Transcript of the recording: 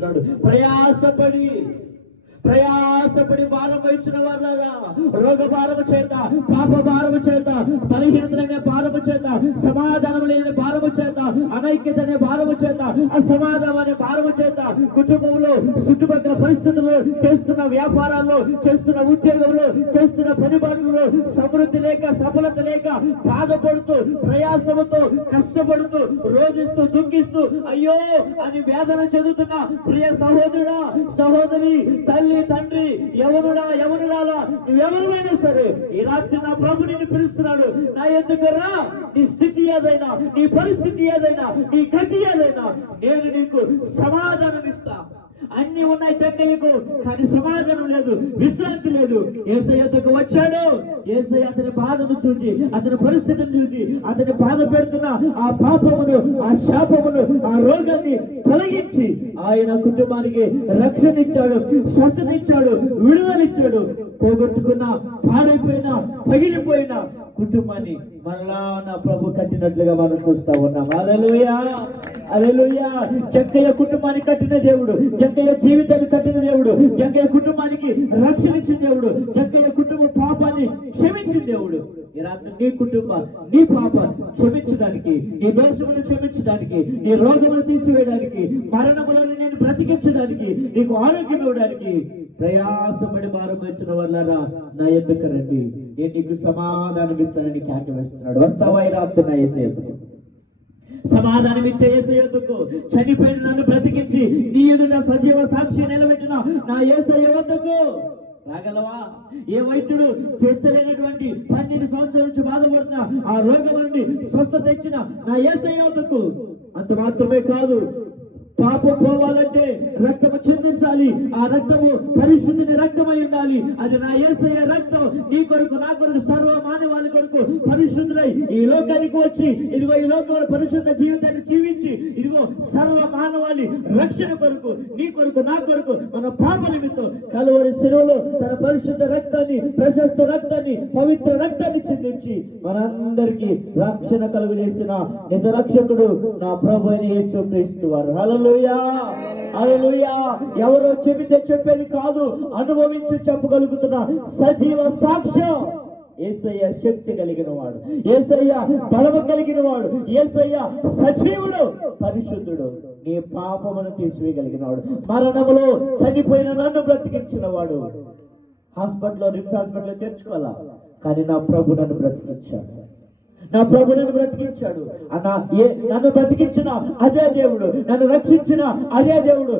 పిలుస్తున్నాడు. ప్రయాసపడి భారం వహించిన వాళ్ళగా, రోగ భారము చేత, పాప భారము చేత, బలహీనతలైన భారము చేత, సమాధానం లేని భారము చేత, అనైక్యత అనే భారము చేత, అసమాధానం అనే భారము చేత, కుటుంబంలో చుట్టుపక్కల పరిస్థితుల్లో, చేస్తున్న వ్యాపారాల్లో, చేస్తున్న ఉద్యోగంలో, చేస్తున్న పనిపాటులో సమృద్ధి లేక, సఫలత లేక బాధపడుతూ, ప్రయాసముతో కష్టపడుతూ, రోజిస్తూ, దుఃఖిస్తూ అయ్యో అని వేదన చెందుతున్న ప్రియ సహోదరుడా, సహోదరి, తల్లి, తండ్రి, ఎవరురాలా నువ్వెవరైనా సరే, ఈ రాత్రి నా ప్రభు నిన్ను పిలుస్తున్నాడు. నా ఎద్దుకు రా. నీ స్థితి ఏదైనా, నీ పరిస్థితి ఏదైనా, నీ గతి ఏదైనా, నేను నీకు సమాధానం ఇస్తా. అన్ని ఉన్నాయి చక్కయ్యకు, కానీ సమాధానం లేదు, విశ్రాంతి లేదు. యేసయ్య యొద్దకు వచ్చాడు. యేసయ్య అతని బాధను చూసి, అతని పరిస్థితిని చూసి, అతని బాధ పెడుతున్న ఆ పాపమును, ఆ శాపమును, ఆ రోగాన్ని తొలగించి ఆయన కుటుంబానికి రక్షణ ఇచ్చాడు, స్వస్థత ఇచ్చాడు, విడుదలిచ్చాడు. పోగొట్టుకున్న, పాడైపోయిన, పగిలిపోయిన కుటుంబాన్ని మరలా నా ప్రభు కట్టినట్లుగా మనం చూస్తా ఉన్నాం. హల్లెలూయా, హల్లెలూయా. జక్కయ్య కుటుంబాన్ని కట్టిన దేవుడు, జక్కయ్య జీవితాన్ని కట్టిన దేవుడు, జక్కయ్య కుటుంబానికి రక్షణ ఇచ్చిన దేవుడు, జక్కయ్య కుటుంబ పాపాన్ని క్షమించిన దేవుడు. ఈ రాత్రి నీ కుటుంబం, నీ పాప క్షమించడానికి, నీ దోషములను క్షమించడానికి, నీ రోగములు తీసివేయడానికి, మరణములను నేను బ్రతికించడానికి, నీకు ఆరోగ్యం ఇవ్వడానికి ప్రయాసపడి భారం వచ్చిన వాళ్ళరా నా ఎద్దుకు రండి, నేను నీకు సమాధానం ఇస్తానని ఖ్యాతి వేస్తున్నాడు. వస్తావా ఈ రాత్రి నా యేసయ్య ఎద్దుకు? సమాధానం ఇచ్చే యేసయ్య ఎద్దుకు, చనిపోయిన నన్ను బ్రతికించి నీ ఎదుట సజీవ సాక్షి నిలబెట్టిన నా యేసయ్య వద్దకు రాగలవా? ఏ వైద్యుడు చేర్చలేనటువంటి 12 సంవత్సరాల నుంచి బాధపడుతున్న ఆ రోగం నుండి స్వస్థత ఇచ్చిన నా యేసయ్య వద్దకు. అంత మాత్రమే కాదు, పాపం పోవాలంటే రక్తము చిందించాలి. ఆ రక్తము పరిశుద్ధుని రక్తమై ఉండాలి. అది నా యేసయ్య రక్తం. నీ కొరకు, నా కొరకు, సర్వ మానవాళి కొరకు పరిశుద్ధులై ఈ లోకానికి వచ్చి, ఇదిగో ఈ లోకంలో పరిశుద్ధ జీవితాన్ని జీవించి, ఇదిగో సర్వ మానవాళి రక్షణ కొరకు, నీ కొరకు, నా కొరకు, మన పాప నిమిత్తం కలువరి శిలువలో తన పరిశుద్ధ రక్తాన్ని, ప్రశస్త రక్తాన్ని, పవిత్ర రక్తాన్ని చిందించి మనందరికీ రక్షణ కలుగజేసిన నిజ రక్షకుడు నా ప్రభు అయిన యేసు క్రీస్తు వారు. హల్లెలూయా, హల్లెలూయా. ఎవరో చెబితే చెప్పేది కాదు, అనుభవించి చెప్పగలుగుతున్న సజీవ సాక్ష్యం. యేసయ్య శక్తి కలిగిన వాడు, యేసయ్య బలము కలిగిన వాడు, యేసయ్య సజీవుడు, పరిశుద్ధుడు, నీ పాపమును తీసివేయగలిగిన వాడు, మరణములో చనిపోయిన నన్ను బ్రతికించిన వాడు. రిమ్స్ హాస్పిటల్లో చేర్చుకోవాలా, కానీ నా ప్రభు నన్ను బ్రతికించాడు. నా ప్రభు నన్ను బ్రతికించాడు. నన్ను బ్రతికించిన అదే దేవుడు, నన్ను రక్షించిన అదే దేవుడు,